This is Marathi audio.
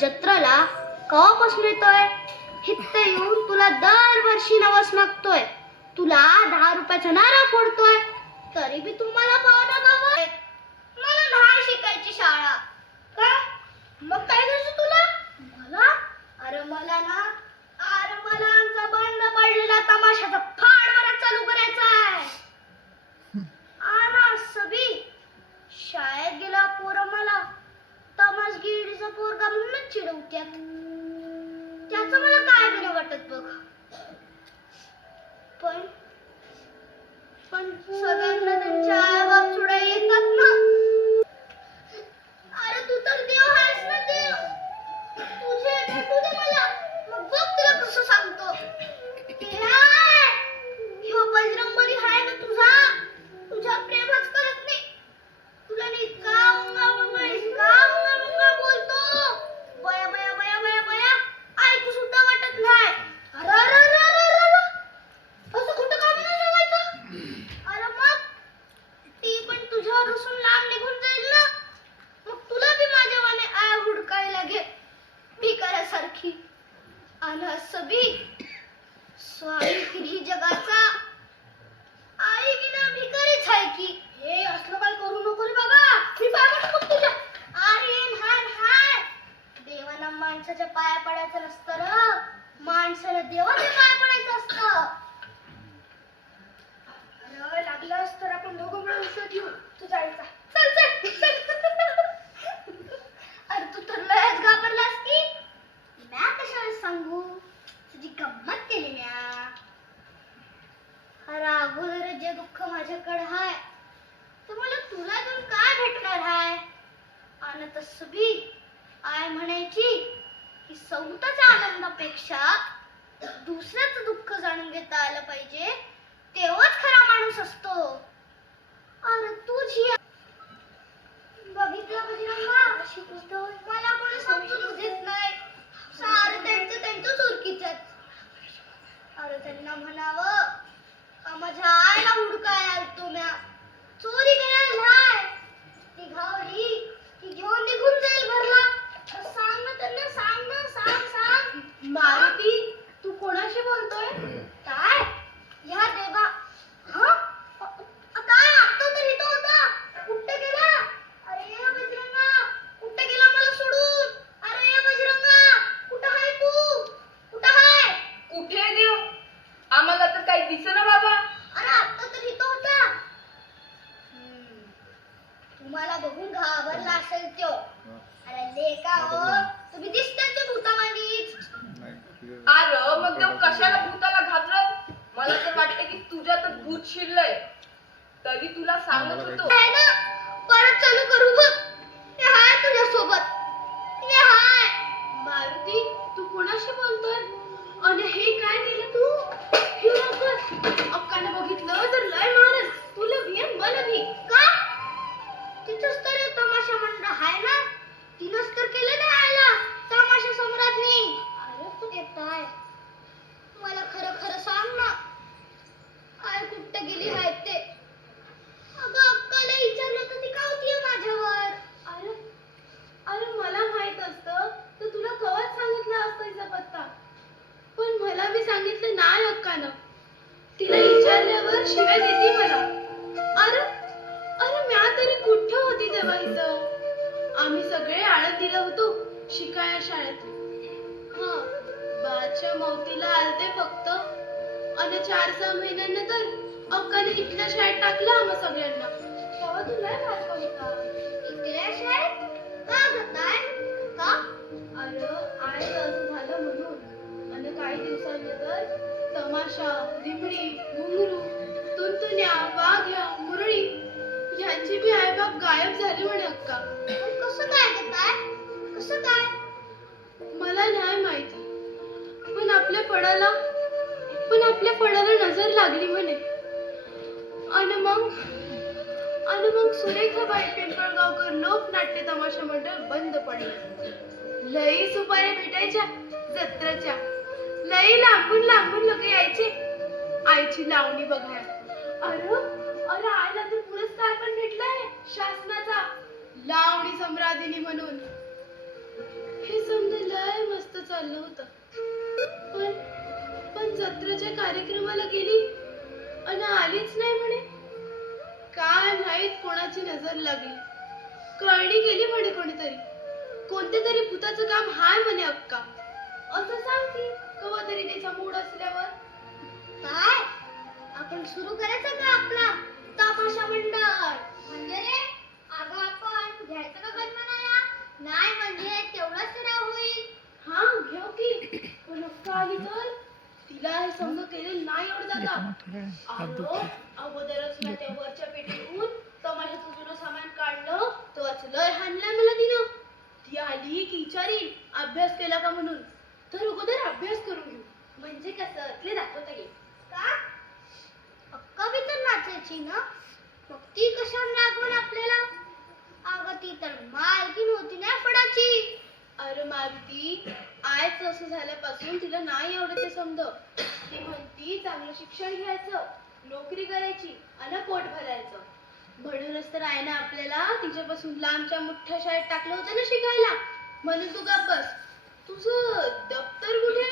जत्राला कवापासून येतोय? हित्त येऊन तुला दरवर्षी नवस मागतोय, तुला 10 रुपयाचा नारा फोडतोय, तरी बी तुम्हाला पावना बाबा मला नाही शिकायची शाळा का? मग काय करायचं तुला? मला अरे मला ना अरे मला आमचा बंद पडलेला तमाशाचा फाडवरा चालू करायचा आहे. आना सभी शाळेत गेला पोरं मला तमाशगिरीचा पोरगा म्हणून चिडवत्यात. त्याचं मला काय बी नाही वाटत बघ. पण सगळ्यांना त्यांच्या आई बाप सोडा येतात ना. अरे तू तर देव आहेस ना देव. तुझे भेटू दे मला, मग बघ तुला कसं सांगतो. ह्यो बजरंगबली आहे ना तुझा, तुझ्या प्रेमच करत नाही. तुला इतका उंगा बोलतो, बया बया बया बया बया ऐकू सुद्धा वाटत नाही. असं कुठं काम नाही सांगायचं. अरे मग ती पण तुझ्यावर रुसून लांब निघून जाईल ना, मग तुला बी माझ्यावाने आय हुडकाय लागेल भिकाऱ्यासारखी. आणि असं बी स्वामी जगाचा आई विना भिकारीच आहे की. हे असलं काय करू नको रे बाबा. मी पाय पडतो तुझ्या. अरे हाय देवाला माणसाच्या पाया पडायचं नसतं र, माणसाला देवाच्या पाया पडायचं असतं. अरे लागलंच तर आपण दोघं मिळून शोध घेऊ तुझ्या आईचा. चल अरे तू तर लयच घाबरलास की. म्या कशाला सांगू, तुझी गंमत केली म्या. अरे अगोदर जे दुःख माझ्याकडे आहे तर मला तुला देऊन काय भेटणार आहे. आणि तसं बी आय म्हणायची की स्वतःच्या आनंदापेक्षा दुसऱ्याचं दुःख जाणून घेता आलं पाहिजे, तेव्हाच खरा माणूस असतो. अरे तुझी बघितलं बजरंगा, मला कोणी समजून घेत नाही. सारं त्यांचं चुरकीचंच. अरे त्यांना म्हणावं का माझ्या आईला हुडकाय आलतो म्या, चोरी करायला नाही. ती घावली ती घेऊन निघून जाईल घरला. सांग ना त्यांना, सांग ना, सांग. मारुती तू कोणाशी बोलतोय? काय ह्या देवा काय आता तर इथं होता, कुठे गेला? अरे बजरंगा कुठे गेला मला सोडून? अरे बजरंगा कुठं आहे तू? कुठं आहे? कुठे देव? आम्हाला तर काही दिसेना बाबा. अरे आता तर इथं होता. तुम्हाला बघून घाबरला असेल तो. अरे लेका हो, तुम्ही दिसताय ते भूतावानीच. अरे मग देव कशाला भूताला घाबरत? मला तर वाटतं की तुझ्यातच भूत शिरलंय. तरी तुला सांगत होतो. आहे ना, परत चालू करू बघ. हे हाय तुझ्या सोबत, हे हाय. मारुती तू कोणाशी बोलतोय? आणि हे काय केलं तू? हे नकोस. अक्काने बघितलं तर लय मारल. तुला भियन मला भी. का? तिथंच तर तमाशा मंडळ आहे ना, तिनंच तर केलं नाही आयला तमाशा सम्राटनी. अरे तू येताय, मला खरं सांग ना, आय कुठं गेली आहे ते? अगं अक्काला विचारलं तर ती कावतीये माझ्यावर. अरे मला माहित असतं तर तुला कवाच सांगितलं असतं हिचा पत्ता. पण मला मी सांगितलं नाही अक्कानं. तिला विचारल्यावर शिव्या देते मला. अरे म्या तरी कुठं होती तेव्हा इथं? आम्ही सगळे आळंदीला होतो शिकाया शाळेत. बाद 5च्या मौतीला आलते फक्त आणि 4-6 महिन्यानंतर अक्काने इथल्या शाळेत टाकलं आम्हा सगळ्यांना. तेव्हा तू लय बारका होता. इथल्या शाळेत का गताय का अरे आईचं असं झालं म्हणून. आणि काही दिवसानंतर तमाशा, दिमडी, घुंगरू, तुंतुण्या, वाघ्या, मुरळी यांची बी आईबाप गायब झाली म्हणे अक्का. पण कसं काय गताय कसं काय मला नाही माहिती. पण आपल्या फळाला नजर लागली म्हणे. आणि मग सुरेखाबाई पिंपळगावकर लोकनाट्य तमाशा मंडळ बंद पडलं. लई सुपाऱ्या भेटायच्या जत्रेच्या. लई लांबून लोक यायचे आईची लावणी बघायला. अरे आईला तर पुरस्कार पण भेटलाय शासनाचा लावणी सम्रादिनी म्हणून. हे समजा लय मस्त चाललं होतं. पण जत्रेच्या कार्यक्रमाला गेली आणि आलीच नाही म्हणे. काय माहित कोणाची नजर लागली. कळणी गेली म्हणे कोणीतरी. कोणत्या तरी भूताचं काम हाय म्हणे अक्का. असं सांग की कवा तरी त्याचा मूड असल्यावर. काय आपण सुरू करायचं का आपला तमाशा मंडळ म्हणजे रे अगं आपण घ्यायचं का कल्पना या नाही म्हणजे तेवढंच नाव होईल. हा घेऊ की. पण अक्का आली तर तिला हे समज केलेलं नाही एवढं जाता. अगोदरच मी त्या वरच्या पेटीतून तमाशाचं जुनं सामान काढलं तर लय हाणलं मला तिनं. ती आली की विचारील अभ्यास केला का म्हणून. तर अगोदर अभ्यास करून घेऊ म्हणजे कसं ते दाखवता येईल. का अक्का बी तर नाचायची ना मग ती कशाला लागून आपल्याला अगं ती तर मालकीन होती ना फडाची. अरे मारुती आयच असं झाल्यापासून तिला नाही आवडत ते समज. ती म्हणती चांगलं शिक्षण घ्यायचं नोकरी करायची आणि पोट भरायचं. म्हणूनच तर आईनं आपल्याला तिच्यापासून लांबच्या मोठ्या शाळेत टाकलं होतं ना शिकायला. म्हणून तू गप्प बस. तुझं दप्तर कुठे